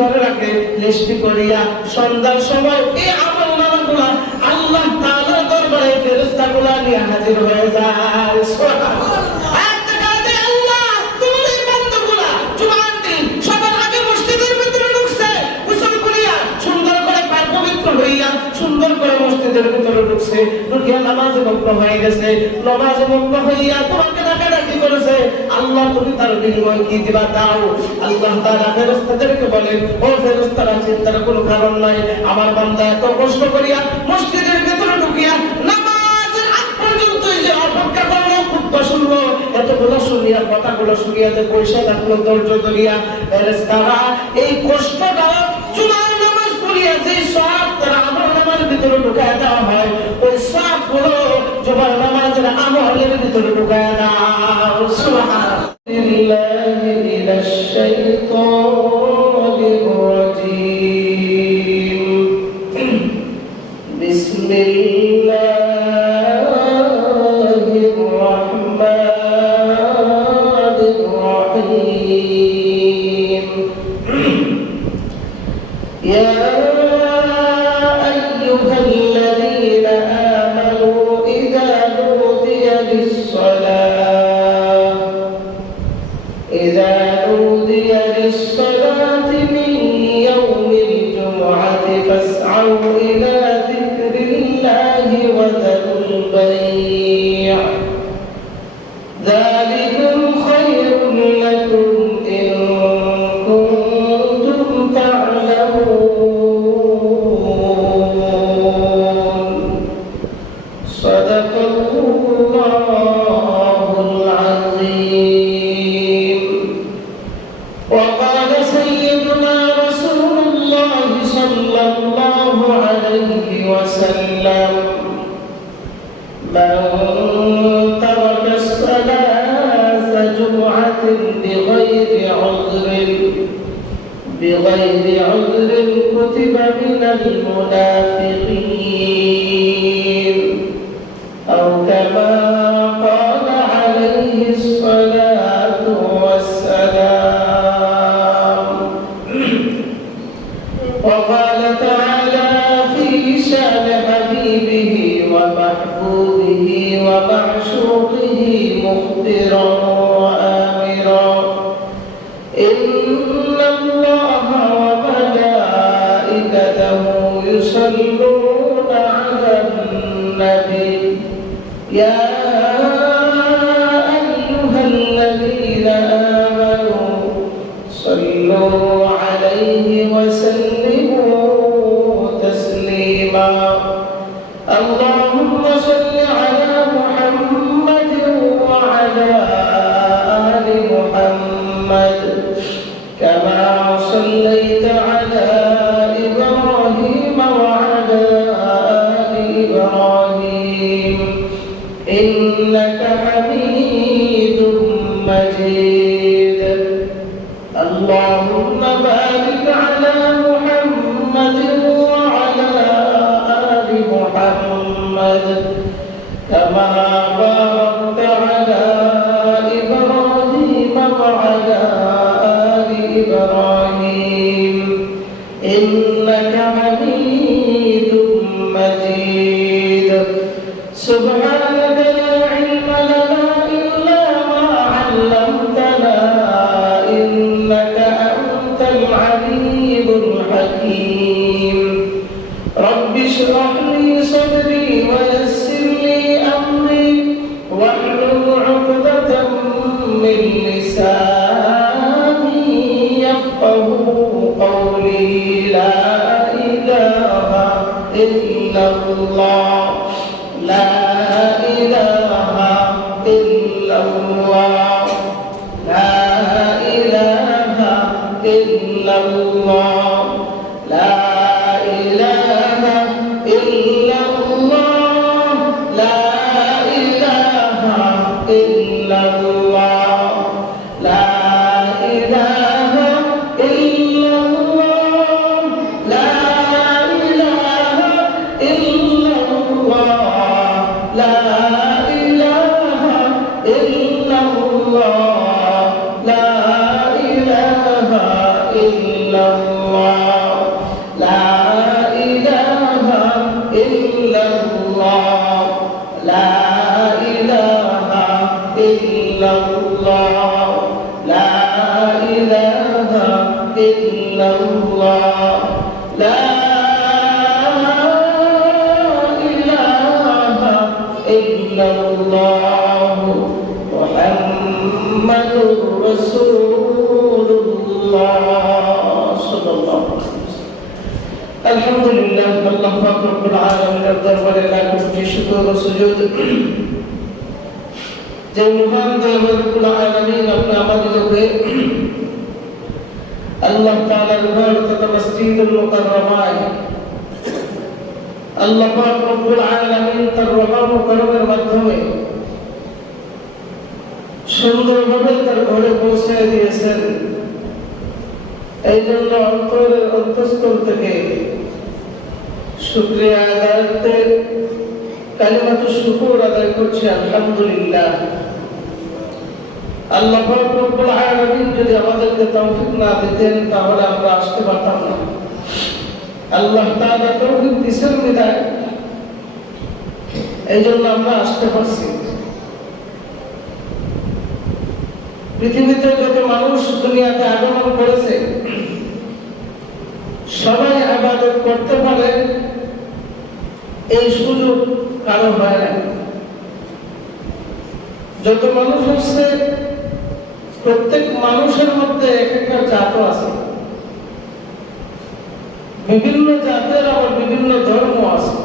করে রাখে, লিস্টি করিয়া সন্ধ্যার সময় এই আমল নামাগুলা আল্লাহ তাআলার দরবারে ফেরেশতাগুলা নিয়ে হাজির হয়ে যায়। সুবহানাল্লাহ। আল্লাহ তোমার এই বান্দাগুলা জুমার দিন সবার আগে মসজিদের ভিতরে ঢুকছে, গোসল করিয়া সুন্দর করে পাক পবিত্র হইয়া সুন্দর করে মসজিদের ভিতরে ঢুকছে, ঢুকিয়া নামাজে মগ্ন হয়ে গেছে, নামাজে মগ্ন হইয়া তোমাকে ডাকাডাকি করেছে। আল্লাহ তুমি তার বিনিময় কি দিবা দাও। আল্লাহ তাআলা ফেরেশতাদেরকে বলেন, ও ফেরেশতারা, চিন্তার কোনো কারণ নাই, আমার বান্দা এত কষ্ট করিয়া মসজিদের ভিতরে ঢুকিয়া নামাজের আগ পর্যন্ত যে অপেক্ষা করলো, খুতবা শুনলো, এতগুলো শুনিয়া কথাগুলো শুনিয়া যে পয়সা থাকলো ধৈর্য ধরিয়া, ফেরেশতারা এই কষ্টটা জুমার নামাজ পড়িয়া যে সওয়াব তারা আমল নামাজের ভিতরে ঢুকায় দেওয়া হয়, ওই সওয়াবগুলো জুমার নামাজের আমলের ভিতরে ঢুকায় দাও। সুবহানাল্লাহ। মিনাশ শাইতানির রাজীম। বিসমিল্লাহির রাহমানির রাহিম। ইয়া আইয়ুহাল্লাযীনা আমানু ইযা নুদিয়া লিস-সালাতি মিন ইয়াউমিল জুমআতি ফাসআউ ইলা যিকরিল্লাহি ওয়া যারুল বাই', যালিকুম খায়রুন লাকুম ইন কুনতুম তা'লামুন। সাদাকাল্লাহুল আযীম। وقال سيدنا رسول الله صلى الله عليه وسلم: من ترك الصلاة جمعة بغير عذر كتب من المنافقين، أو كما قال عليه الصلاة والسلام. وقال تعالى في شأن حبيبه ومحبوبه ومعشوقه مخبرا وآمرا: إن الله وملائكته يصلون على النبي يا أيها الذين آمنوا صلوا عليه وسلموا تسليما. اللهم صل على محمد وعلى آل محمد كما صليت على إبراهيم وعلى آل إبراهيم إنك حميد مجيد. اللهم بارك على محمد وعلى آل محمد كما باركت على إبراهيم وعلى آل إبراهيم إنك حميد مجيد. سبحانك لا علم لنا إلا ما علمتنا إنك أنت العليم الحكيم. رب اشرح لي صدري ويسر لي أمري واحلل عقدة من لساني يفقهوا قولي. لا إله إلا الله، لا إله إلا الله، لا إله إلا الله، لا إله إلا الله، لا إله إلا الله، لا إله إلا الله، لا إله إلا الله، لا إله إلا الله، لا إله إلا الله. ইল্লাল্লাহ মুহাম্মাদুর রাসূলুল্লাহ সাল্লাল্লাহু আলাইহি ওয়াসাল্লাম। আলহামদুলিল্লাহ, আল্লাহ পাক রব্বুল আলামিনের দরবারে লাখ কোটি শুকর ও সুজুদ যে মহান দয়াময় রব্বুল আলামিন আপনি আমাদেরকে আল্লাহ তাআলার ঘর তথা মসজিদুল মুকাররমায় আল্লাহ পাক রব্বুল আলামিন তার রহম ও করমের মাধ্যমে সুন্দরভাবে তার ঘরে পৌঁছে দিয়েছেন। এই জন্য অন্তরের অন্তঃস্থল থেকে শুকরিয়া আদায়তে কালিমাতু শুকর আদায় করছি আলহামদুলিল্লাহ। আল্লাহ পাক রব্বুল আলামিন যদি আমাদেরকে তৌফিক না দিতেন তাহলে আমরা আসতে পারতাম না। আল্লাহ তাআলা তৌফিক দিয়েছেন বিধায় এই জন্য আমরা আসতে পারছি। পৃথিবীতে যত মানুষ দুনিয়াতে আগমন করেছে সবাই ইবাদত করতে পারে এই সুযোগ কারো হয় না। যত মানুষ হচ্ছে প্রত্যেক মানুষের মধ্যে এক একটা জাত আছে, বিভিন্ন জাতের আবার বিভিন্ন ধর্ম আছে।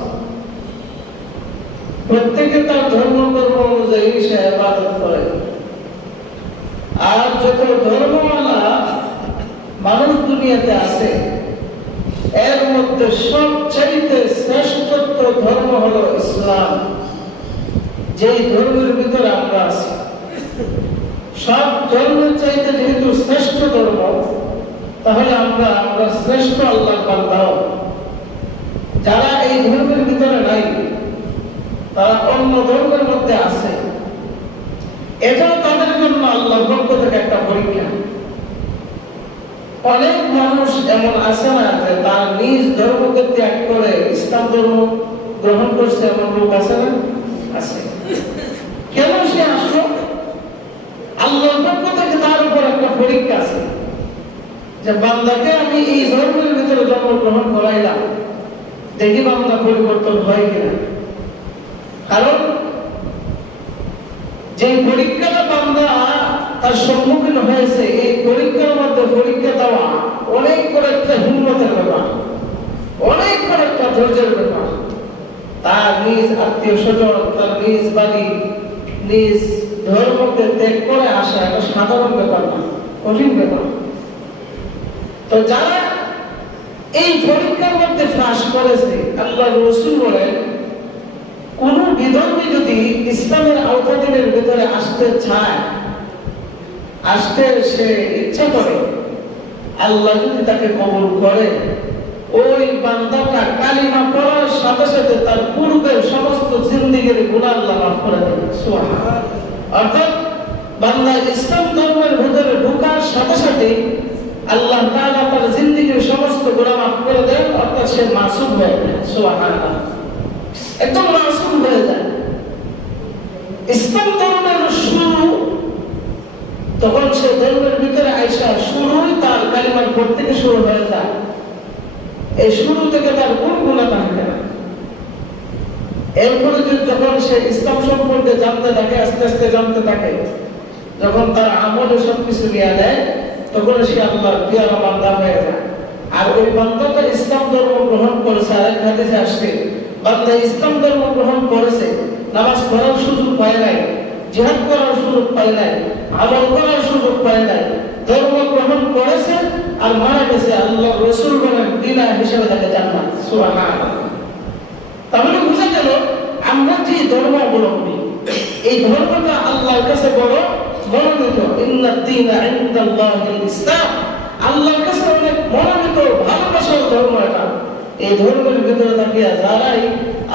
প্রত্যেকে তার ধর্ম কর্ম অনুযায়ী সে ইবাদত করে। আর যত ধর্মওয়ালা মানুষ দুনিয়াতে আছে এর মধ্যে সবচাইতে শ্রেষ্ঠত্ব ধর্ম হলো ইসলাম, যেই ধর্মের ভিতরে আমরা আছি। সব ধর্মের চাইতে যেহেতু শ্রেষ্ঠ ধর্ম, তাহলে আমরা শ্রেষ্ঠ আল্লাহর বান্দা। যারা এই ধর্মের ভিতরে নাই তারা অন্য ধর্মের মধ্যে আছে, এটাও তাদের জন্য আল্লাহর পক্ষ থেকে একটা পরীক্ষা। অনেক মানুষ এমন আছে না যে তার নিজ ধর্মকে ত্যাগ করে ইসলাম ধর্ম গ্রহণ করছে, এমন লোক আছে না? আছে। কেন সে আসলো? আল্লাহর পক্ষ থেকে তার উপর একটা পরীক্ষা আছে যে বান্দাকে আমি এই ধর্মের ভিতরে জন্মগ্রহণ করাইলাম, দেখি বান্দা পরিবর্তন হয় কিনা। কারণ যে পরীক্ষাটা বান্দা তার সম্মুখীন হয়েছে, এই পরীক্ষার মধ্যে পরীক্ষা দেওয়া অনেক বড় একটা হিম্মতের ব্যাপার, অনেক বড় একটা ধৈর্যের ব্যাপার। তার নিজ আত্মীয় স্বজন, তার নিজ বাড়ি, নিজ ধর্মকে ত্যাগ করে আসা একটা সাধারণ ব্যাপার না, কঠিন ব্যাপার। তো যারা এই পরীক্ষার মধ্যে ফাঁস করেছে, আল্লাহ রাসূল বলেন কোন বিধর্মী যদি ইসলামের আওতাধীনের ভিতরে আসতে চায়, আসতে সে ইচ্ছা করে, আল্লাহ যদি তাকে কবুল করে, ওই বান্দাটা কালিমা পড়ার সাথে সাথে তার পূর্বের সমস্ত জিন্দেগীর গুনাহ আল্লাহ মাফ করে দেবে। সুবহানাল্লাহ। অর্থাৎ বান্দা ইসলাম ধর্মের ভিতরে ঢোকার সাথে সাথে আল্লাহ তাআলা তার জিন্দেগীর সমস্ত গুনাহ মাফ করে দেন, অর্থাৎ সে মাসুম হয়ে যায়। সুবহানাল্লাহ। একদম মাসুম হয়ে যায়। ইসলাম ধর্মের শুরু তখন সে ধর্মের ভিতরে আইসা শুরুই তার কালিমার পর থেকে শুরু হয়ে যায়। এই শুরু থেকে তার কোন গুনাহ থাকে না। এরপরে যখন সে ইসলাম সম্পর্কে জানতে থাকে, আস্তে আস্তে জানতে থাকে, যখন তার আমলে সবকিছু নিয়ে নেয়, তখন সে আল্লাহর প্রিয় বান্দা হয়ে যায়। আর ওই বান্দাটা ইসলাম ধর্ম গ্রহণ করেছে। আরেক হাদিসে আসছে, বান্দা ইসলাম ধর্ম গ্রহণ করেছে, নামাজ পড়ার সুযোগ পায় নাই, জিহাদ করার সুযোগ পায় নাই, আমল করার সুযোগ পায় নাই, ধর্ম গ্রহণ করেছে আর মারা গেছে, আল্লাহ রাসূল বলেন বিনা হিসাবে তাকে জান্নাত। সুবহানাল্লাহ। তাহলে বুঝা গেল আমরা যে ধর্ম অবলম্বী, এই ধর্মটা আল্লাহর কাছে বড় মনোনীত। ইন্নাদ দীনা ইনদাল্লাহিল ইসলাম। আল্লাহর কাছে অনেক মনোনীত ভালোবাসার ধর্ম এটা। এই ধর্মের ভিতরে থাকিয়া যারাই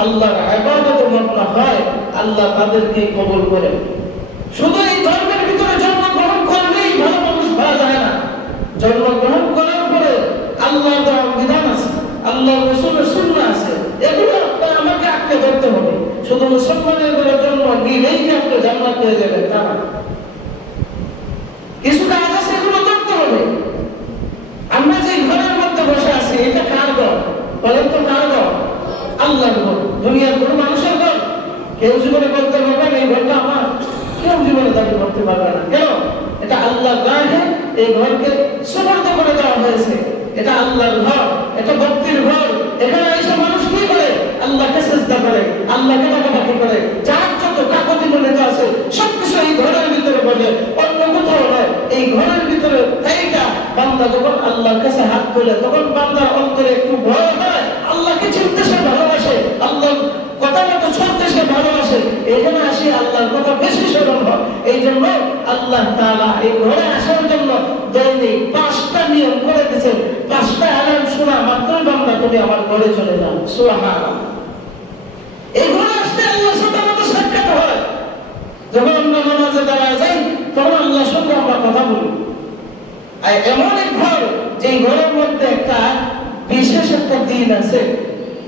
আল্লাহর ইবাদতে মগ্ন হয়, আল্লাহ তাদেরকে কবুল করেন। শুধু এই ধর্মের ভিতরে জন্মগ্রহণ করলেই ভালো মানুষ হওয়া যায় না। জন্মগ্রহণ করার পরে আল্লাহর দেওয়া বিধান আছে, আল্লাহর রাসূলের সুন্নাহ আছে, এগুলো আমাকে আঁকড়ে ধরতে হবে। শুধু মুসলমানের ঘরে জন্ম নিলেই যে আপনি জান্নাত পেয়ে যাবেন তা না। কিছু কাজ আছে, এগুলো করতে হবে। আমরা যে ঘরের মধ্যে বসে আছি, এটা কার ঘর বলেন তো? কার ঘর? আল্লাহর ঘর। দুনিয়ার কোনো মানুষের ঘর? কেউ জীবনে বলতে পারবে এই ঘরকে সুবর্ণ করে দেওয়া হয়েছে। এটা আল্লাহর ঘর, এটা ভক্তির ঘর। এখানে এসে মানুষ কি করে? আল্লাহকে সিজদা করে, আল্লাহকে ডাকাডাকি করে। যার যত কাকুতি মনে আছে সবকিছু এই ঘরের ভিতরে বলে, অন্য কোথাও নয়। এই ঘরের ভিতরে তাইকা বান্দা যখন আল্লাহর কাছে হাত তোলে তখন বান্দার অন্তরে একটু ভয় হয়। আল্লাহকে চিনতে সে ভালোবাসে, আল্লাহর কথা মতো চলতে সে ভালোবাসে। এখানে আসি আল্লাহর কথা বেশি স্মরণ হয়। এই জন্য আল্লাহ তাআলা এই ঘরে আসার জন্য দৈনিক 5টা নিয়ম করে দিয়েছেন। 5টা আলাম শোনা মাত্র বান্দা তুমি আমার ঘরে চলে যাও। সুবহানাল্লাহ। এই ঘরে আসতে আল্লাহর সাথে আমাদের সাক্ষাৎ হয়। যখন আমরা নামাজে দাঁড়ায় যাই তখন আল্লাহর সঙ্গে আমরা কথা বলি। আর এমন এক ঘর যে ঘরের মধ্যে একটা বিশেষ একটা দিন আছে,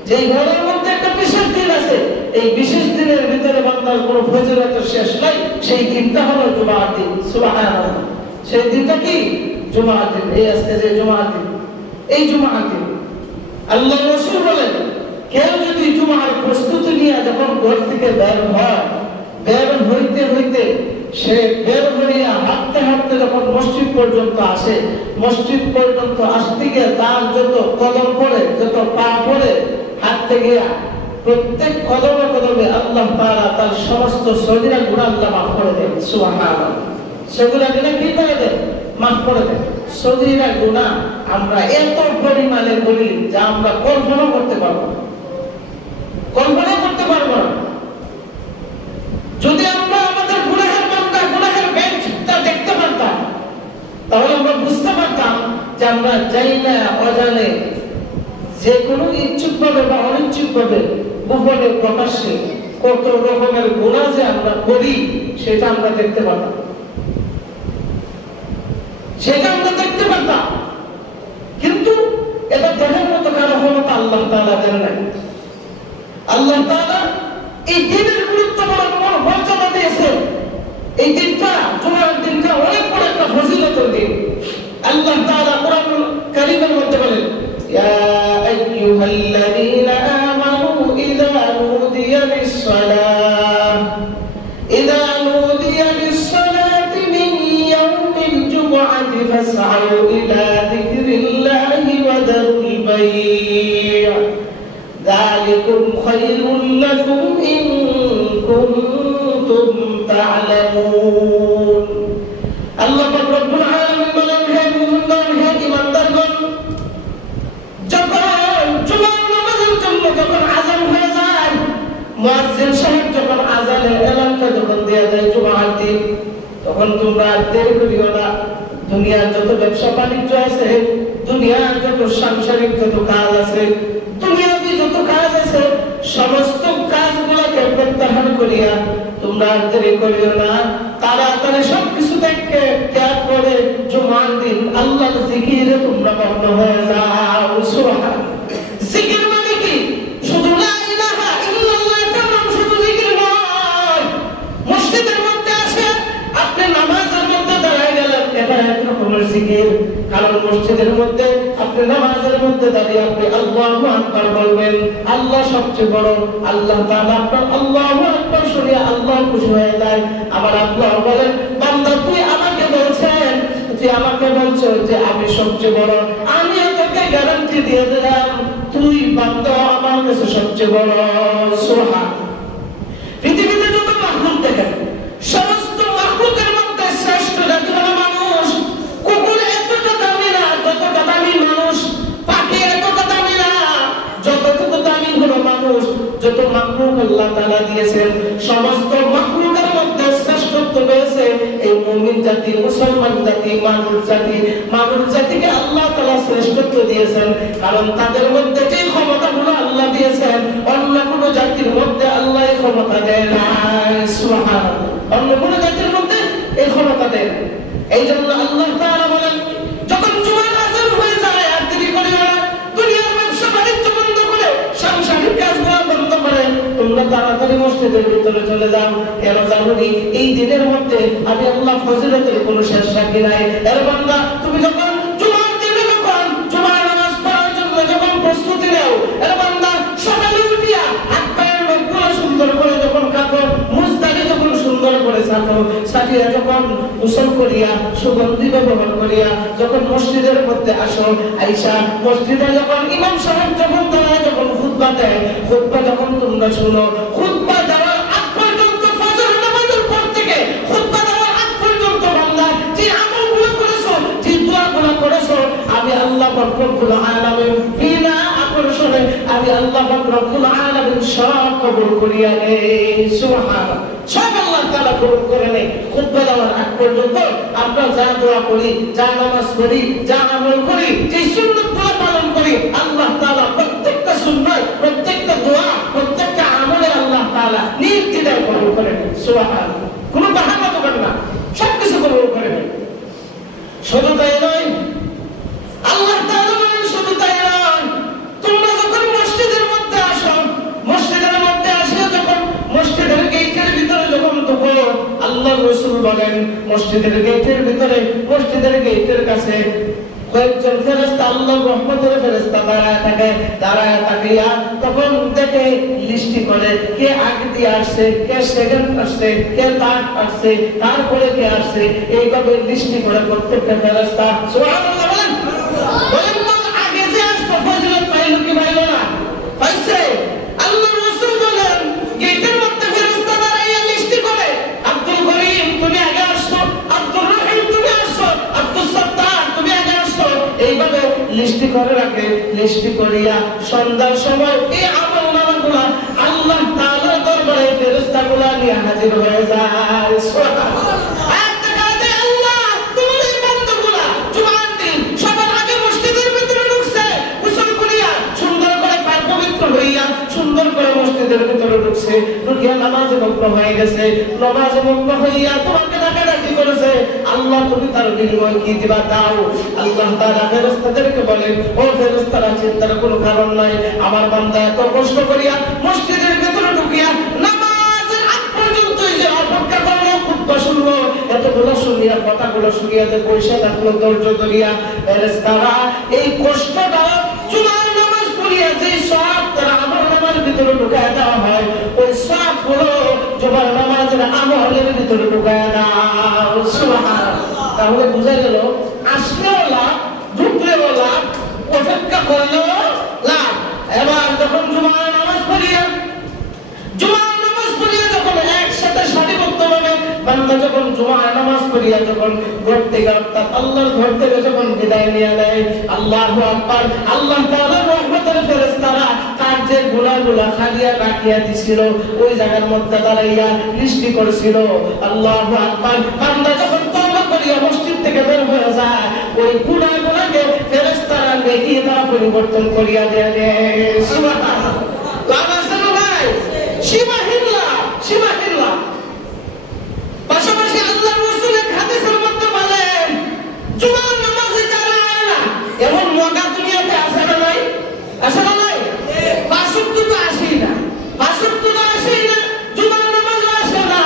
যে ঘরের মধ্যে একটা বিশেষ দিন আছে। এই বিশেষ দিনের ভিতরে বান্দার কোনো ফজিলতের শেষ নাই। সেই দিনটা হলো জুমার দিন। সুবহানাল্লাহ। সেই দিনটা কি? জুমার দিন। এই আজকে যে জুমার দিন, এই জুমার দিন আল্লাহ রাসূল বলেন, কেউ যদি জুমার প্রস্তুতি নিয়ে যখন ঘর থেকে বের হয়, বের হইতে হইতে সে বের হইয়া হাঁটতে হাঁটতে যখন মসজিদ পর্যন্ত আসে, মসজিদ পর্যন্ত আসতে গিয়ে তার যত কদম পড়ে, যত পা পড়ে হাঁটতে গিয়া প্রত্যেক কদমে কদমে আল্লাহ তাআলা তার সমস্ত সগীরা গুনাহ আল্লাহ মাফ করে দেন। সুবহানাল্লাহ। সগীরা গুনাহ কি করে দেন? মাফ করে দেন। সগীরা গুনাহ আমরা এত পরিমাণে করি যা আমরা কল্পনা করতে পারবো না, কল্পনা করতে পারবো না। যদি আমরা আমাদের গুনাহের বান্দা, গুনাহের বেঞ্চটা দেখতে পারতাম তাহলে আমরা বুঝতে পারতাম যে আমরা জানি না অজানে যে কোনো ইচ্ছুক ভাবে বা অনিচ্ছুক ভাবে গোপনে প্রকাশ্যে কত রকমের গুনাহ যে আমরা করি সেটা আমরা দেখতে পারতাম, সেটা আমরা দেখতে পারতাম। কিন্তু এটা দেখার মতো কারো ক্ষমতা আল্লাহ তাআলা দেন নাই। আল্লাহ তাআলা এই দিনের গুরুত্ব বড় মর্যাদা দিয়েছে। এই দিনটা, জুমার দিনটা অনেক বড় একটা ফজিলতের দিন। আল্লাহ তাআলা কোরআন কারীমের মধ্যে বলেন, ইয়া আইয়ুহাল্লাযীনা আমানু ইযা নুদিয়া লিস-সালাতি মিন ইয়াউমিল জুমআতি ফাসআউ ইলা যিকরিল্লাহি ওয়া দারুল বাই', যালিকুম খায়রুল লাকুম ইন কুনতুম তা'লামুন। আল্লাহ পাক রব্বুল আলামিন বলেন, হে মুমিনগণ, হে ঈমানদারগণ, যখন জুমার নামাজের জন্য যখন আযান হয়ে যায়, মুয়াজ্জিন সাহেব যখন আযানের এলানটা যখন দেয়া যায় জুমার দিন, তখন তোমরা দেরি করিও না। দুনিয়ার যত ব্যবসা বাণিজ্য আছে, দুনিয়ার যত সাংসারিক যত কাজ আছে, দুনিয়াবি যত কাজ আছে, সমস্ত কাজগুলোকে প্রত্যাহার করিয়া তোমরা দেরি করিও না। তাড়াতাড়ি সবকিছু থেকে ত্যাগ করে জুমার দিন আল্লাহর জিকিরে তোমরা মগ্ন হয়ে যাও। সুবহানাল্লাহ। জিকির মানে কি? শুধু লা ইলাহা ইল্লাল্লাহ কালাম, শুধু জিকির নয়। মসজিদের মধ্যে আসে, আপনি নামাজের মধ্যে দাঁড়ায় গেলেন, এটা এক রকমের জিকির। কারণ মসজিদের মধ্যে আপনি নামাজের মধ্যে দাঁড়িয়ে আপনি আল্লাহু আকবার বলবেন, আল্লাহ সবচেয়ে বড়। আল্লাহ তাআলা আপনার আল্লাহু আকবার শুনিয়া আল্লাহ খুশি হয়ে যায়। আবার আল্লাহ বলেন, বান্দা তুই আমাকে বলছেন, তুই আমাকে বলছো যে আমি সবচেয়ে বড়, আমি তোকে গ্যারান্টি দিয়ে দিলাম তুই বান্দা আমার কাছে সবচেয়ে বড়। সুবহানাল্লাহ। পৃথিবীতে যত মাখলুক দেখেন, সমস্ত মাখলুকের মধ্যে শ্রেষ্ঠ জাতি হলো মানুষ। কুকুর এতটা দামি না যতটা দামি মানুষ, পাখি এতটা দামি না যতটুকু দামি হলো মানুষ। যত মাখলুক আল্লাহ তাআলা দিয়েছেন, সমস্ত মাখলুকের মধ্যে শ্রেষ্ঠত্ব পেয়েছে এই মুমিন জাতি, মুসলমান জাতি, মানুষ জাতি। মানুষ জাতিকে আল্লাহ তাআলা শ্রেষ্ঠত্ব দিয়েছেন, কারণ তাদের মধ্যে যে ক্ষমতাগুলো আল্লাহ দিয়েছেন অন্য কোন জাতির মধ্যে আল্লাহ এই ক্ষমতা দেন নাই। সুবহানাল্লাহ। অন্য কোন জাতির মধ্যে এই ক্ষমতা দেন। এই জন্য আল্লাহ তাআলা বলেন, যখন জুমার আযান হয়ে যায় আর দেরি করিও না, দুনিয়ার ব্যবসা বাণিজ্য বন্ধ করে, সাংসারিক কাজগুলো বন্ধ করে তোমরা তাড়াতাড়ি মসজিদের ভিতরে চলে যাও। কেন জানোনি? এই দিনের মধ্যে আমি আল্লাহ ফজিলতের কোনো শেষ রাখি নাই। এর বান্দা, তুমি যখন জুমার দিনে যখন জুমার নামাজ পড়ার জন্য যখন প্রস্তুতি নাও, এর বান্দা সকালে উঠিয়া হাত পায়ের নখগুলো সুন্দর করে যখন কাটো, মুস্তাকি যখন সুন্দর করে ছাটো, ছাটিয়া যখন গোসল করিয়া সুগন্ধি ব্যবহার করিয়া যখন মসজিদের মধ্যে আসো, আইসা মসজিদে যখন ইমাম সাহেব যখন দাঁড়ায়, যখন খুতবা দেয়, খুতবা যখন তোমরা শুনো, খুতবা দেওয়ার আগ পর্যন্ত ফজর নামাজের পর থেকে খুতবা দেওয়ার আগ পর্যন্ত বান্দা যে আমলগুলো করেছো, যে দোয়াগুলো করেছো, আমি আল্লাহ রব্বুল আলামিন বিনা আকর্ষণে আমি আল্লাহ রব্বুল আলামিন সব কবুল করিয়া নেই। সুবহানাল্লাহ, সব আল্লাহ তাআলা কবুল করে নেই। খুতবা দেওয়ার আগ পর্যন্ত আমরা যা দোয়া করি, যা নামাজ পড়ি, যা আমল করি, যে সুন্নাতগুলো পালন করি, আল্লাহ তাআলা প্রত্যেকটা সুন্নাত, প্রত্যেকটা দোয়া, প্রত্যেকটা আমলে আল্লাহ তাআলা নির্দ্বিধায় কবুল করে নেই। সুবহানাল্লাহ, কোনো বাহানা তো করে না, সবকিছু কবুল করে নেই। শুধু তাই নয়, আল্লাহ তাআলা বলেন শুধু তাই নয়, তোমরা যখন মসজিদের মধ্যে আসো, মসজিদের মধ্যে আসে যখন মসজিদের গেটের ভিতরে যখন ঢোকো, আল্লাহ রাসূল বলেন মসজিদের গেটের ভিতরে, মসজিদের গেটের কাছে কয়েকজন ফেরেশতা, আল্লাহর রহমতের ফেরেশতা দাঁড়ায় থাকিয়া তখন দেখে লিস্টি করে কে আগে দিয়ে আসছে, কে সেকেন্ড আসছে, কে থার্ড আসছে, তারপরে কে আসছে, এইভাবে লিস্টি করে প্রত্যেকটা ফেরেশতা। সুবহানাল্লাহ বলেন, বলেন তো আগে যে আসতো ফজিলত পাইলো কি পাইলো না? পাইছে। আল্লাহ রাসূল বলেন গেটের মধ্যে ফেরেশতা দাঁড়াইয়া লিস্টি করে, আব্দুল করিম তুমি আগে আসছো, আব্দুল রহিম তুমি আসছো, আব্দুল সত্তার তুমি আগে আসছো, এইভাবে লিস্টি করে রাখে। লিস্টি করিয়া সন্ধ্যার সময় এই আমলনামাগুলো আল্লাহ তাআলার দরবারে ফেরেশতাগুলো নিয়ে হাজির হয়ে যায়। সুবহানাল্লাহ, সুন্দর করে মসজিদের ভিতরে ঢুকছে, ঢুকিয়া নামাজে মগ্ন হয়ে গেছে, নামাজে মগ্ন হইয়া তোমাকে ডাকাডাকি করেছে, আল্লাহ তুমি তার বিনিময় কি দিবা দাও। আল্লাহ তাআলা ফেরেশতাদেরকে বলেন, ও ফেরেশতারা চিন্তার কোনো কারণ নাই, আমার বান্দা এত কষ্ট করিয়া মসজিদের ভিতরে ঢুকিয়া নামাজের আগ পর্যন্ত যে অপেক্ষা করলো, খুতবা শুনলো, এতগুলো শুনিয়া কথাগুলো শুনিয়া যে পয়সা থাকলো ধৈর্য ধরিয়া, ফেরেশতারা এই কষ্টটা জুমার নামাজ পড়িয়া যে সব তারা আমল নামাজের ভিতরে ঢুকায় দেওয়া হয়, ওই সবগুলো জুমার নামাজের আমলের ভিতরে ঢুকায় দাও। সুবহানাল্লাহ, তাহলে বুঝা গেল আসলেও লাভ, ঢুকলেও লাভ, অপেক্ষা করলেও লাভ। এবার যখন জুমার নামাজ পড়িয়া যখন একসাথে সারিবদ্ধভাবে বান্দা যখন জুমার নামাজ পড়িয়া যখন ঘর থেকে অর্থাৎ আল্লাহর ঘর থেকে যখন বিদায় নিয়ে নেয়, আল্লাহু আকবার, আল্লাহ তাআলার রহমতের ফেরেশতারা তার যে গুনাহগুলো খালিয়া রাখিয়া দিছিল ওই জায়গার মধ্যে দাঁড়াইয়া দৃষ্টি করছিল। আল্লাহু আকবার, বান্দা যখন তওবা করিয়া মসজিদ থেকে বের হয়ে যায়, ওই গুনাহগুলোকে ফেরেশতারা নেকি দ্বারা পরিবর্তন করিয়া দেয়। সুবহানাল্লাহ, লাভ আছে না ভাই? সীমাহীন। পাশাপাশি আল্লাহ রাসূলের হাদিসের মধ্যে বলেন জুমার নামাজে যারা আয় না, এমন মগা দুনিয়াতে আসে না নাই? আসে না নাই? পাঁচওয়াক্ত তো আসেই না, জুমার নামাজও আসে না।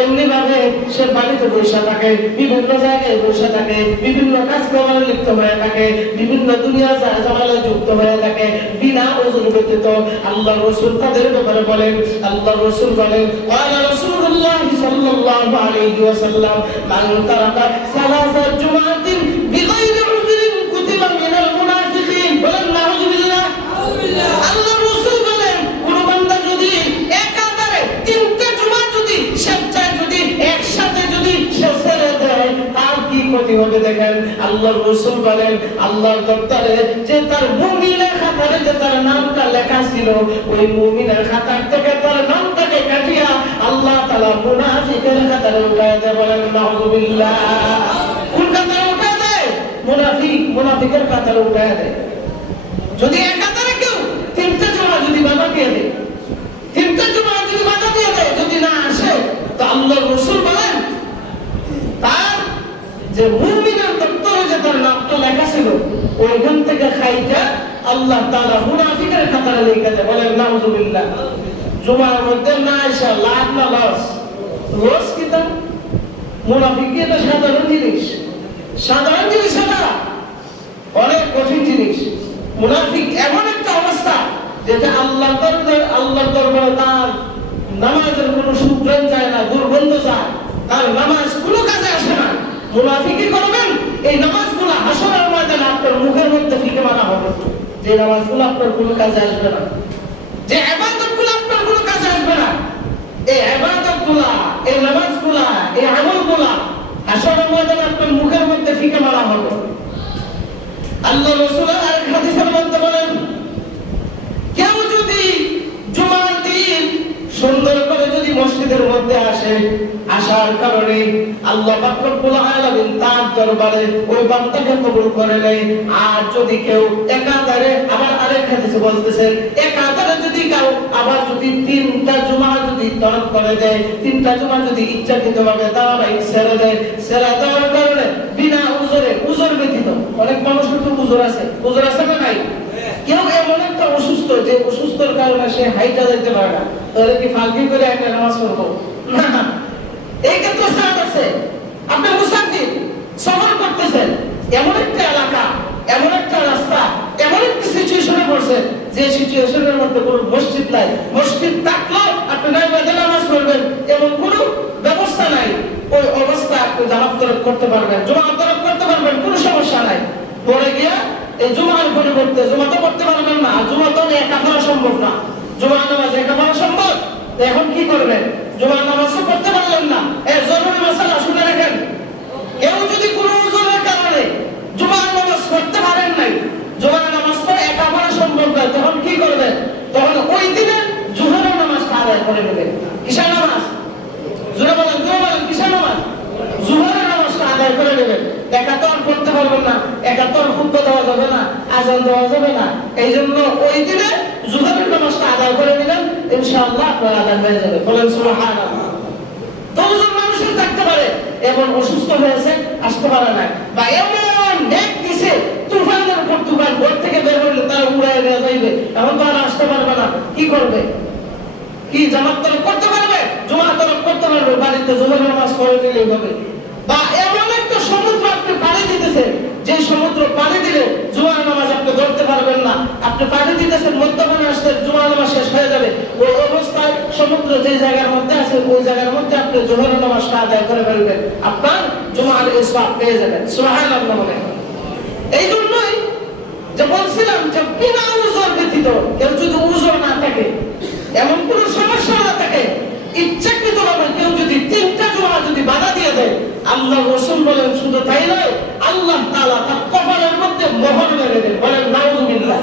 এমনি ভাবে সে বাড়িতে বসে থাকে, বিভিন্ন জায়গায় বসে থাকে, বিভিন্ন কাজকর্মে লিপ্ত হয়ে থাকে, বিভিন্ন দুনিয়া জামালে যুক্ত হয়ে থাকে, বিনা ওযর ব্যতীত। আল্লাহ রাসূল তাদের ব্যাপারে বলেন, আল্লাহ রাসূল বলেন, ক্বালা রাসূলুল্লাহ সাল্লাল্লাহু আলাইহি ওয়াসাল্লাম, মান তারাকা সালাসা জুমাতিন বিগাইরি উযরিন কুতিবা মিনাল মুনাফিকিন। বলেন নাউযুবিল্লাহ। আল্লাহ রাসূল বলেন কোন বান্দা যদি একাধারে তিনটা জুমা যদি স্বেচ্ছায় যদি একসাথে যদি ছেড়ে দেয়, তার কি ক্ষতি হবে দেখেন। আল্লাহ রাসূল বলেন আল্লাহর দপ্তরে যে তার মুমিনের খাতারে যে তার নামটা লেখা ছিল, ওই মুমিনের খাতার থেকে তার নামটাকে কাটিয়া আল্লাহ তাআলা মুনাফিকের খাতারে উঠায় দেয়। বলেন নাউযুবিল্লাহ। কোন খাতারে উঠায় দেয়? মুনাফিকের খাতারে উঠায় দেয়। যদি একাধারে কেউ তিনটা জমা যদি বাধা দিয়ে দেয়, যদি না আসে, তো আল্লাহ রাসূল বলেন তার যে মুমিনের দপ্তরে যে তার নামটা লেখা ছিল ওইখান থেকে খাইটা আল্লাহ তাআলা মুনাফিকের খাতারে লিখে দেয়। বলেন নাউযুবিল্লাহ। জুমার মধ্যে না আসা লাভ না লস কি তা? মুনাফিক কি এটা সাধারণ জিনিস? এটা অনেক কঠিন জিনিস। মুনাফিক এমন একটা অবস্থা যেটা আল্লাহর দরবারে তার নামাজের কোনো সুগ্রাণ যায় না, দুর্গন্ধ যায়, তার নামাজ কোনো কাজে আসে না। মুনাফিকি করবেন, এই নামাজগুলো হাসরের ময়দানে আপনার মুখের মধ্যে ফিকে মারা হবে। যে নামাজগুলো আপনার কোনো কাজে আসবে না, যে ইবাদতগুলো আপনার কোনো কাজে আসবে না, এই ইবাদতগুলো, এই নামাজগুলো, এই আমলগুলো হাসরের ময়দানে আপনার মুখের মধ্যে ফিকে মারা হবে। আল্লাহ রাসূল আরেক হাদিসের মধ্যে বলেন, কেউ যদি জুমার দিন সুন্দর করে যদি মসজিদের মধ্যে আসে, আসার কারণে আল্লাহ পাক রব্বুল আলামিন তার দরবারে ওই বান্দাকে কবুল করে নেয়। আর যদি কেউ একাধারে, আবার আরেক হাদিসে বলতেছেন, একাধারে যদি কেউ আবার যদি তিনটা জুমা যদি তরক করে দেয়, তিনটা জুমা যদি ইচ্ছাকৃতভাবে তারা ছেড়ে দেয়, ছেড়ে দেওয়ার কারণে বিনা উজরে, উজর ব্যতীত, অনেক মানুষের তো উজর আছে, উজর আছে না নাই? কেউ এমন একটা অসুস্থ, যে অসুস্থর কারণে সে হাইটা যেতে পারে না, তাহলে কি ফালকি করে একটা নামাজ পড়বো না? এই ক্ষেত্রে সাথ আছে। আপনি মুসাফির, সফর করতেছেন, এমন একটা এলাকা, এমন একটা রাস্তা, এমন একটা সিচুয়েশনে পড়ছে যে সিচুয়েশনের মধ্যে কোনো মসজিদ নাই, মসজিদ থাকলেও আপনি নামাজ পড়বেন এমন কোনো ব্যবস্থা নাই, ওই অবস্থা আপনি জামাত তরক করতে পারবেন, জুমা তরক করতে পারবেন, কোনো সমস্যা নাই। পরে গিয়া এই জুমার পরিবর্তে জুমা তো করতে পারবেন না, জুমা তো একা করা সম্ভব না, জুমা নামাজ একা করা সম্ভব, এখন কি করবেন? জুমা নামাজও করতে পারলেন না। এর জরুরি মাসালা শুনে রাখেন, কেউ যদি কোনো ওজনের কারণে জুমার নামাজ করতে পারেন নাই, জুমার নামাজ তো একা করা সম্ভব নয়, তখন কি করবেন? তখন ওই দিনে জোহরের নামাজটা আদায় করে নেবেন। কিসের নামাজ? জোরে বলেন, জোরে বলেন, কিসের নামাজ? জোহরের নামাজটা আদায় করে নেবেন। একা তো আর করতে পারবেন না, একা তো আর খুতবা দেওয়া যাবে না, আজান দেওয়া যাবে না, এই জন্য ওই দিনে জোহরের নামাজটা আদায় করে নিলেন, ইনশাআল্লাহ আপনার আদায় হয়ে যাবে। বলেন সুবহানাল্লাহ। দুজন মানুষের থাকতে পারে, এমন অসুস্থ হয়েছে, আসতে পারে না, বা এমন নেক দিছে, তুফানের উপর তুফান, ঘর থেকে বের হলে তারা উড়ায় নিয়ে যাইবে, এখন তো আর আসতে পারবে না, কি করবে? কি জামাত তরক করতে পারবে? জুমা তরক করতে পারবে, বাড়িতে জোহরের নামাজ পড়ে নিলেই হবে। বা এমন একটা সমুদ্র আপনি পানি দিতেছেন, যে সমুদ্র পানি দিলে জুমার নামাজ আপনি ধরতে পারবেন না, আপনি পানি দিতেছেন, মধ্যখানে আসতে জুমার নামাজ শেষ হয়ে যাবে, ওই অবস্থায় সমুদ্র যে জায়গার মধ্যে আছে ওই জায়গার মধ্যে আপনি জোহরের নামাজটা আদায় করে ফেলবেন, আপনার জুমার ইসবাব পেয়ে যাবেন। সুবহানাল্লাহ। বলে এই জন্যই যে বলছিলাম যে বিনা উজর ব্যতীত, কেউ যদি উজর না থাকে, এমন কোন সমস্যা না থাকে, ইচ্ছাকৃতভাবে কেউ যদি তিনটা জুমা যদি বাধা দিয়ে দেয়, আল্লাহ রাসূল বলেন শুধু তাই নয়, আল্লাহ তাআলা তার কপালের মধ্যে মোহর মেরে দেন। বলেন নাউযুবিল্লাহ।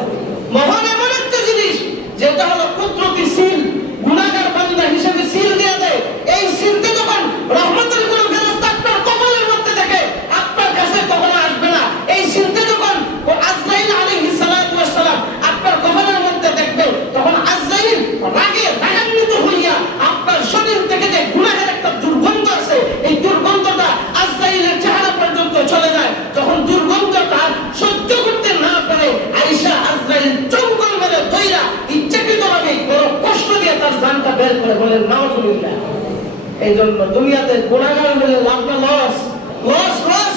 মোহর এমন একটা জিনিস যেটা হলো কুদরতি সিল, গুনাহগার বান্দা হিসেবে সিল দিয়ে দেয়। এই সিলতে যখন রহমতের কোন ফেরেশতা আপনার কপালের মধ্যে দেখে, আপনার কাছে কখনো আসবে না। এই সিলতে যখন আজরাইল আলাইহিস সালাতু ওয়াস সালাম আপনার কপালের মধ্যে দেখবে, তখন আজরাইল রাগে রাগান্বিত হইয়া আপনার শরীর থেকে যে গুনাহের একটা দুর্গন্ধ আছে, এই দুর্গন্ধটা আজরাইলের চেহারা পর্যন্ত চলে যায়। তখন দুর্গন্ধটা সহ্য করতে না পারে আয়েশা আজরাইল চঙ্গল মেরে দইরা ইচ্ছাকৃতভাবে কষ্ট দিয়ে তার জানটা বের করে। বলেন নাউযুবিল্লাহ। এই জন্য দুনিয়াতে গুনাহগার হলে লাভ না, লস লস লস।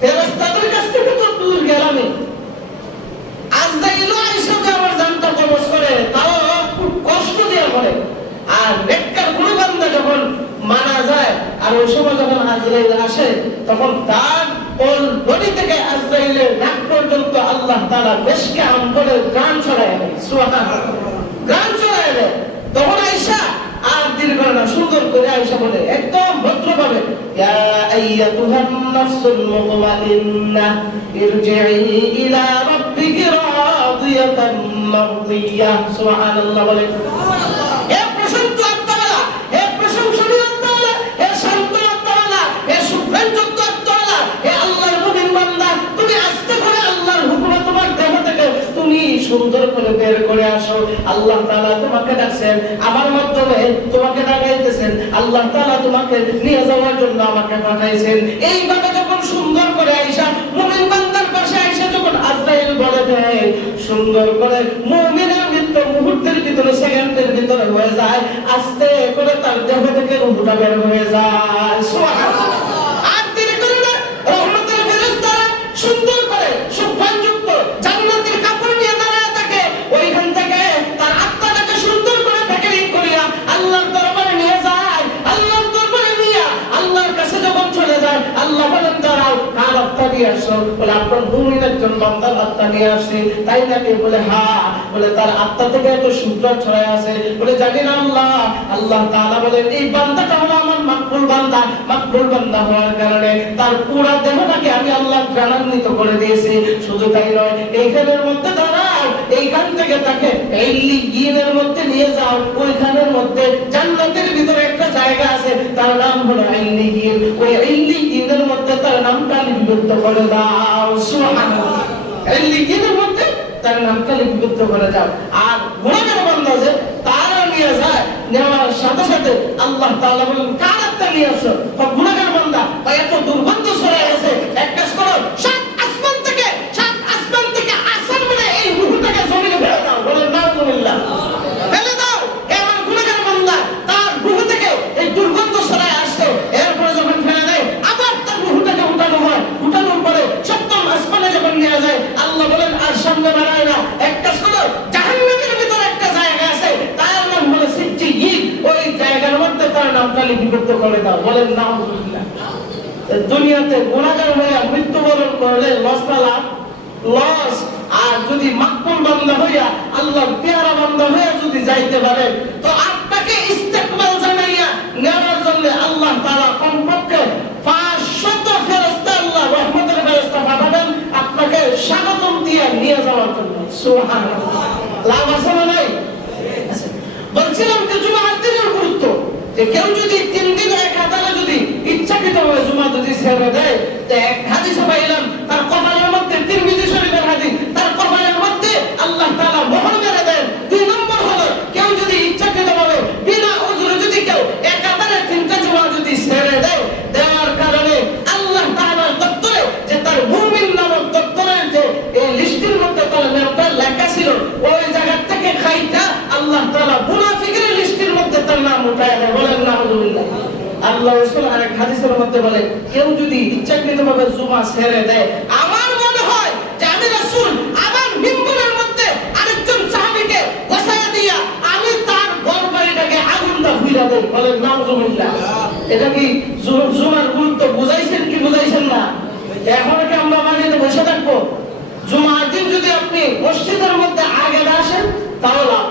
ফেরেশতাদের কাছ থেকে তো দূর গেলামই, আজরাইল আয়েশাকে আমার জানটা কবজ করে, তাও খুব কষ্ট দিয়ে করে। আর নেককার কোন বান্দা যখন মারা যায়, আর ওই সময় যখন আজরাইল আসে, তখন তার ওর বডি থেকে আজরাইলের নাক পর্যন্ত আল্লাহ তাআলা বেশকে আমলের গান ছড়ায় দেয়। সুবহানাল্লাহ। গান ছড়ায় দেয়। তখন আয়েশা আর দীর্ঘ না, সুন্দর করে আয়েশা বলে একদম ভদ্রভাবে, ইয়া আইয়াতুহান নাফসুল মুতমাইন্নাহ ইরজিই ইলা রাব্বিকি রাদিয়াতান মারদিয়া। সুবহানাল্লাহ। বলে হে প্রশান্ত আত্মাওয়ালা, হে প্রশংসনীয় আত্মাওয়ালা, হে শান্ত আত্মাওয়ালা, হে সুখেন্দ্র আত্মাওয়ালা, হে আল্লাহর মুমিন বান্দা, তুমি আস্তে করে আল্লাহর হুকুমে তোমার দেহ থেকে তুমি সুন্দর করে বের করে আসো। আল্লাহ তাআলা তোমাকে ডাকছেন, আমার মাধ্যমে তোমাকে ডাকাইতেছেন, আল্লাহ তাআলা তোমাকে নিয়ে যাওয়ার জন্য আমাকে পাঠাইছেন। এইভাবে যখন সুন্দর করে আয়েশা মুমিন বান্দার পাশে আয়েশা যখন আজরাইল বলে দেয়, সুন্দর করে মুমিনের মৃত্যু মুহূর্তের ভিতরে, সেকেন্ডের ভিতরে হয়ে যায়, আস্তে করে তার দেহ থেকে রূহটা বের হয়ে যায়। সুবহানাল্লাহ। আর তিনি করে না, রহমতের ফেরেশতারা সুন্দর করে সুগন্ধযুক্ত জান্নাতের কাপড় নিয়ে দাঁড়ায় থাকে, ওইখান থেকে তার আত্মাটাকে সুন্দর করে প্যাকেজিং করিয়া আল্লাহর দরবারে নিয়ে যায়। আল্লাহর দরবারে নিয়ে আল্লাহর কাছে যখন চলে যায়, আল্লাহ কারণ মুমিন একজন বান্দার আত্মা নিয়ে আসছে, তাই নাকি? বলে হ্যাঁ। বলে তার আত্মা থেকে এত সূত্র ছড়ায় আছে। বলে জানি না আল্লাহ। আল্লাহ তাআলা বলেন এই বান্দাটা হলো আমার মাকবুল বান্দা। মাকবুল বান্দা হওয়ার কারণে তার পুরো দেহটাকে আমি আল্লাহ ঘ্রাণান্বিত করে দিয়েছি। শুধু তাই নয়, এইখানের মধ্যে দাঁড়াও, এইখান থেকে তাকে ইল্লিয়িনের মধ্যে নিয়ে যাও। ওইখানের মধ্যে জান্নাতের ভিতরে একটা জায়গা আছে, তার নাম হলো ইল্লিয়িন। ওই ইল্লিয়িনের মধ্যে তার নামটা লিপিবদ্ধ করে দাও। সুবহানাল্লাহ। ইল্লিয়িনের মধ্যে তার নামটা লিপিবদ্ধ করে যাও। আর গুনাহগার বান্দা যে তারা নিয়ে যায়, নেওয়ার সাথে সাথে আল্লাহ তাআলা বলেন কার আত্মা নিয়ে আসো? গুনাহগার বান্দা বা এত দুর্গন্ধ ছড়ায় আছে, এক কাজ করো, সাত আসমান থেকে আসমান মানে এই রূহটাকে জমিনে ফেলে দাও। বলেন নাউজুবিল্লাহ। ফেলে দাও। আমার গুনাহগার বান্দা তার রূহ থেকে এই দুর্গন্ধ ছড়ায় আসছে। এরপরে যখন ফেলে দেয়, আবার তার রূহটাকে উঠানো হয়। উঠানোর পরে সপ্তম আসমানে যখন নিয়ে যায়, আল্লাহ বলেন আর সামনে বাড়ায় না, এক কাজ করো, জাহান্নামের ভিতরে একটা জায়গা আছে, তার নাম হলো সিজ্জিয়িন। ওই জায়গার মধ্যে তার নামটা লিপিবদ্ধ করে দাও। বলেন নাউজুবিল্লাহ। দুনিয়াতে গুনাহগার হয়ে মৃত্যুবরণ করলে লস না লাভ? লস। আর যদি মাকবুল বান্দা হইয়া আল্লাহর পেয়ারা বান্দা হইয়া যদি যাইতে পারেন, তো আপনাকে ইস্তেকবাল জানাইয়া নেওয়ার জন্য আল্লাহ তাআলা কমপক্ষে 500 ফেরেশতা, আল্লাহ রহমতের ফেরেশতা পাঠাবেন আপনাকে স্বাগতম দিয়ে নিয়ে যাওয়ার জন্য। সুবহানাল্লাহ। লাভ আছে না নাই? বলছিলাম যে জুমার দিনের গুরুত্ব, যে কেউ যদি 3 দিন এক হাতারে যদি ইচ্ছাকৃতভাবে জুমা যদি ছেড়ে দেয়, তো এক হাদিসে পাইলাম তার কপালের মধ্যে, তিরমিজি শরীফের হাদিস, তার কপালের মধ্যে আল্লাহ তাআলা মোহর মেরে দেন। 2 নম্বর হলো কেউ যদি ইচ্ছাকৃতভাবে বিনা উযরে যদি কেউ এক হাতারে 3টা জুমা যদি ছেড়ে দেয়, দেওয়ার কারণে আল্লাহ তাআলার দপ্তরে যে তার মুমিন নামক দপ্তরের যে এই লিস্টের মধ্যে তার নামটা লেখা ছিল, ওই জায়গা থেকে খাইটা আল্লাহ তাআলা মুনাফিকের লিস্টের মধ্যে তার নাম উঠায় দেয়। বলেন নাউজুবিল্লাহ। আল্লাহ রাসূল আরেক হাদিসের মধ্যে বলে কেউ যদি ইচ্ছাকৃতভাবে জুমা ছেড়ে দেয়, আমার মনে হয় যে আমি রাসূল আমার মিম্বরের মধ্যে আরেকজন সাহাবীকে বসায়া দিয়া আমি তার ঘরবাড়িটাকে আগুন দা ফিরা দেই। বলেন নাউজুবিল্লাহ। এটা কি জুমার গুরুত্ব বুঝাইছেন কি বুঝাইছেন না? এখন কি আমরা বাড়িতে বসে থাকবো? জুমার দিন যদি আপনি মসজিদের মধ্যে আগে আসেন তাহলে লাভ।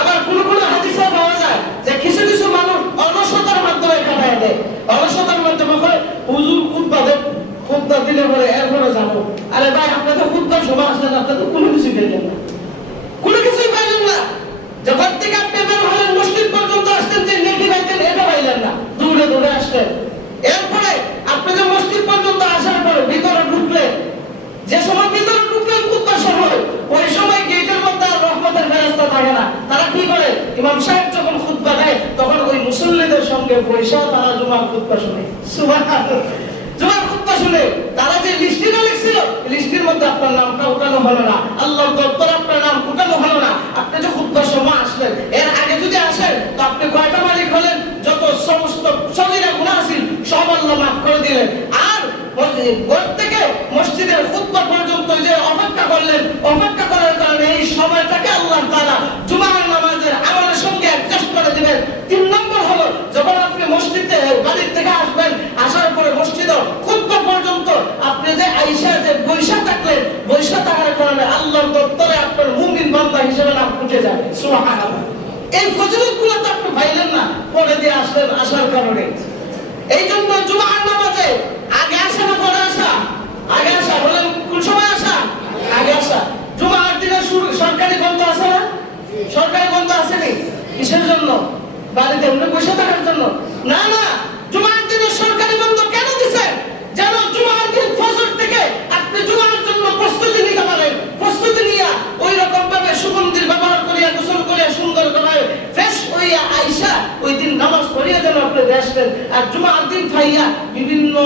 আবার কোন কোন হাদিসে পাওয়া যায় যে কিছু কিছু মানুষ অলসতার মাধ্যমে কাটায় দেয়। অলসতার মাধ্যমে করে হুজুর খুতবা দিলে পরে এরপরে যাবো। আরে ভাই, আপনি তো খুতবার সময় আসলেন, আপনি তো কোনো কিছু পেলেন না, কোনো কিছুই পাইলেন না। যখন থেকে আপনি বের হলেন মসজিদ পর্যন্ত আসতেন, যে নেকি পাইতেন এটা পাইলেন না, দৌড়ে দৌড়ে আসলেন। এরপরে আপনি যে মসজিদ পর্যন্ত আসার পরে ভিতরে ঢুকলেন, যে সময় ভিতরে ঢুকলেন খুতবার সময়, ওই সময় গেটের মধ্যে রহমতের ফেরেশতা থাকে না। তারা কি করে? ইমাম সাহেব যখন খুতবা দেয় তখন ওই মুসল্লিদের সঙ্গে বসে তারা জুমার খুতবা শুনে। সুবহানাল্লাহ। জুমার খুতবা শুনে তারা যে লিস্টিটা লিখছিল, লিস্টের মধ্যে আপনার নামটা উঠানো হলো না, আল্লাহর দপ্তরে আপনার নাম উঠানো হলো না। আপনি যে খুতবার সময় আসলেন, এর আগে যদি আসেন তো আপনি কয়টা মালিক হলেন? যত সমস্ত সগীরা গুনাহ ছিল সব আল্লাহ মাফ করে দিলেন। আর ঘর থেকে মসজিদের খুতবা পর্যন্ত যে অপেক্ষা করলেন, অপেক্ষা করার কারণে এই সময়টাকে আল্লাহ তাআলা জুমার নামাজের আমলের সঙ্গে অ্যাডজাস্ট করে দিবেন। 3 নম্বর হলো যখন আপনি মসজিদে বাড়ি থেকে আসবেন, আসার পরে মসজিদে খুতবা পর্যন্ত আপনি যে আয়েশা যে বৈশা থাকলেন, বৈশা থাকার কারণে আল্লাহর দপ্তরে আপনার মুমিন বান্দা হিসেবে নাম উঠে যাবে। সুবহানাল্লাহ। এই ফজিলতগুলো তো আপনি পাইলেন না, পরে দিয়ে আসলেন আসার কারণে। এই জন্য জুমার নামাজে আগে আসা না পরে আসা? আগে আসা। বলেন কোন সময় আসা? আগে আসা। জুমার দিনে সরকারি বন্ধ আছে না? সরকারি বন্ধ আসেনি। কিসের জন্য? বাড়িতে এমনি বসে থাকার জন্য না। না, জুমার দিনে সরকারি বন্ধ কেন দিছেন? যেন জুমার দিন ফজর থেকে আপনি জুমার জন্য প্রস্তুতি নিতে পারেন। প্রস্তুতি নিয়ে ওই রকম ভাবে সুগন্ধির ব্যবহার করিয়া, গোসল করিয়া, সুন্দর করে ফ্রেশ হইয়া আইসা ওই দিন নামাজ পড়িয়া যেন আপনি আসলেন। আর জুমার দিন খাইয়া বিভিন্ন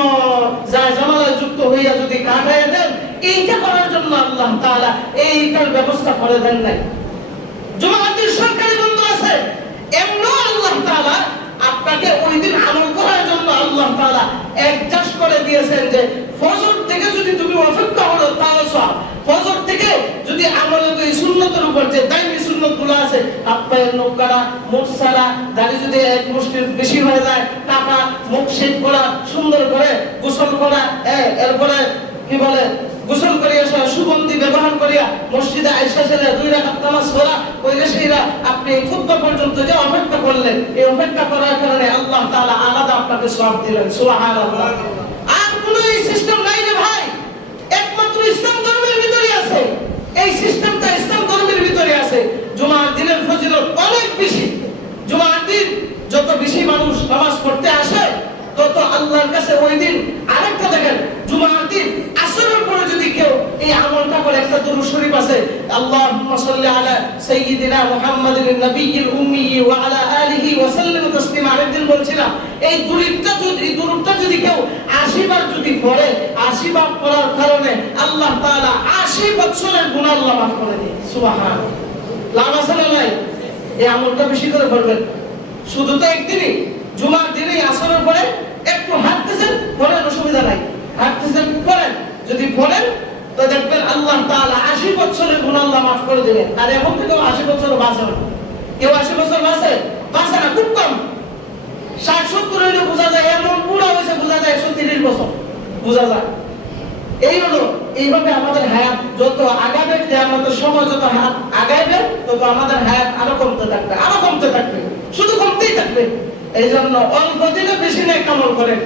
জামালায় যুক্ত হইয়া যদি কাটাইয়া দেন, এইটা করার জন্য আল্লাহ তাআলা এইটার ব্যবস্থা করে দেন নাই। জুমার দিন সরকারি বন্ধ আছে, এমনও আল্লাহ তাআলা আপনাকে ওই দিন আমল করার জন্য আল্লাহ তাআলা অ্যাডজাস্ট করে দিয়েছেন যে ফজর থেকে যদি তুমি অপেক্ষা করো তাহলে সওয়াব। ফজর থেকে যদি আমলের ওই সুন্নতের উপর যে দাইমি সুন্নতগুলো আছে আছে, হাত পায়ের নখ কাটা, মুখ ছাড়া, দাড়ি যদি এক মুষ্টির বেশি হয়ে যায় কাটা, মুখ শেভ করা, সুন্দর করে গোসল করা, এরপরে কি বলে গোসল করিয়া সুগন্ধি ব্যবহার করিয়া মসজিদে আয়েশা ছেলে 2 রাকাত নামাজ পড়া, ওই সেইরা আপনি খুতবা পর্যন্ত যে অপেক্ষা করলেন, এই অপেক্ষা করার কারণে আল্লাহ তাআলা আলাদা আপনাকে সওয়াব দিলেন। সুবহানাল্লাহ। আর কোন এই সিস্টেম নাই রে ভাই, একমাত্র ইসলাম ধর্মের ভিতরে আছে। এই সিস্টেমটা ইসলাম ধর্মের ভিতরে আছে। জুমার দিনের ফজিলত অনেক বেশি। জুমার দিন যত বেশি মানুষ নামাজ পড়তে আসে তত আল্লাহর কাছে ওই দিন আরেকটা দেখেন, জুমার দিন আসরের পরে যদি কেউ এই আমলটা করে, একটা দুরূদ শরীফ আছে, আল্লাহুম্মা সাল্লি আলা সাইয়্যিদিনা মুহাম্মাদিন নবিয়্যিল উম্মি ওয়া আলা আলিহি ওয়া সাল্লিম তাসলিমা, আরেকদিন বলছিলাম এই দুরূদটা যদি কেউ 80 বার যদি পড়ে, 80 বার পড়ার কারণে আল্লাহ তাআলা 80 বছরের গুনাহ আল্লাহ মাফ করে দেয়। সুবহানাল্লাহ। লাভ আছে না নাই? এই আমলটা বেশি করে করবেন। শুধু তো একদিনই, জুমার দিনে আসরের পরে একটু হাঁটতেছেন, পড়েন, অসুবিধা নাই, হাঁটতেছেন পড়েন, যদি পড়েন তো দেখবেন আল্লাহ তাআলা 80 বছরের গুনাহ আল্লাহ মাফ করে দিবেন। আর এখন তো কেউ 80 বছর বাঁচে না। কেউ 80 বছর বাঁচে না, খুব কম। 60-70 হইলে বোঝা যায়, এমন বুড়া হয়েছে বোঝা যায় 130 বছর বোঝা যায়। এই হলো, এইভাবে আমাদের হায়াত যত আগাবে, কিয়ামতের সময় যত হাত আগাইবে তত আমাদের হায়াত আরো কমতে থাকবে, আরো কমতে থাকবে, শুধু কমতেই থাকবে। এই জন্য অল্প দিনে বেশি নেক আমল করেন।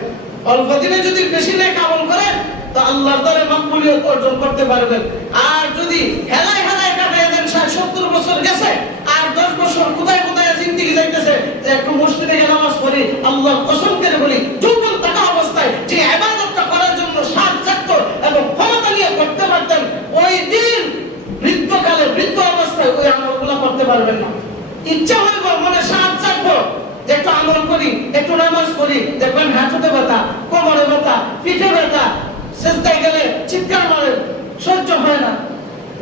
অল্প দিনে যদি বেশি নেক আমল করেন তো আল্লাহর দরে মাকবুলিয়ত অর্জন করতে পারবেন। আর যদি হেলায় হেলায় কাটায় দেন, 60-70 বছর গেছে আর 10 বছর কোথায় কোথায় জিন্দেগি যাইতেছে, যে একটু মসজিদে গিয়ে নামাজ পড়ি, আল্লাহর কসম করে বলি, যৌবন থাকা অবস্থায় যে ইবাদতটা করার জন্য সাত জাগত এবং ক্ষমতা নিয়ে করতে পারতেন, ওই দিন বৃদ্ধকালে, বৃদ্ধ অবস্থায় ওই আমলগুলো করতে পারবেন না। ইচ্ছা হইব, মনে সাত জাগবো যে একটু আমল করি, একটু নামাজ পড়ি, দেখবেন হাঁটুতে ব্যথা, কোমরে ব্যথা, পিঠে ব্যথা, সিজদায় গেলে চিৎকার মারে, সহ্য হয় না,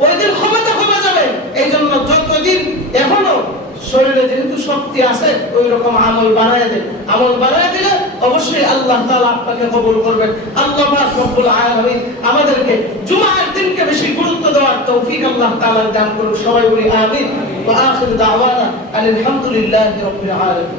ওই দিন ক্ষমতা কমে যাবে। এই জন্য যতদিন এখনো শরীরে যেহেতু শক্তি আছে ওই রকম আমল বাড়ায় দেন। আমল বাড়ায় দিলে অবশ্যই আল্লাহ তাআলা আপনাকে কবুল করবেন। আল্লাহ পাক রব্বুল আলামিন আমাদেরকে জুমার দিনকে বেশি গুরুত্ব দেওয়ার তৌফিক আল্লাহ তাআলা দান করুন। সবাই বলি আমিন। ওয়া আখিরু দাওয়ানা আলহামদুলিল্লাহি রাব্বিল আলামিন।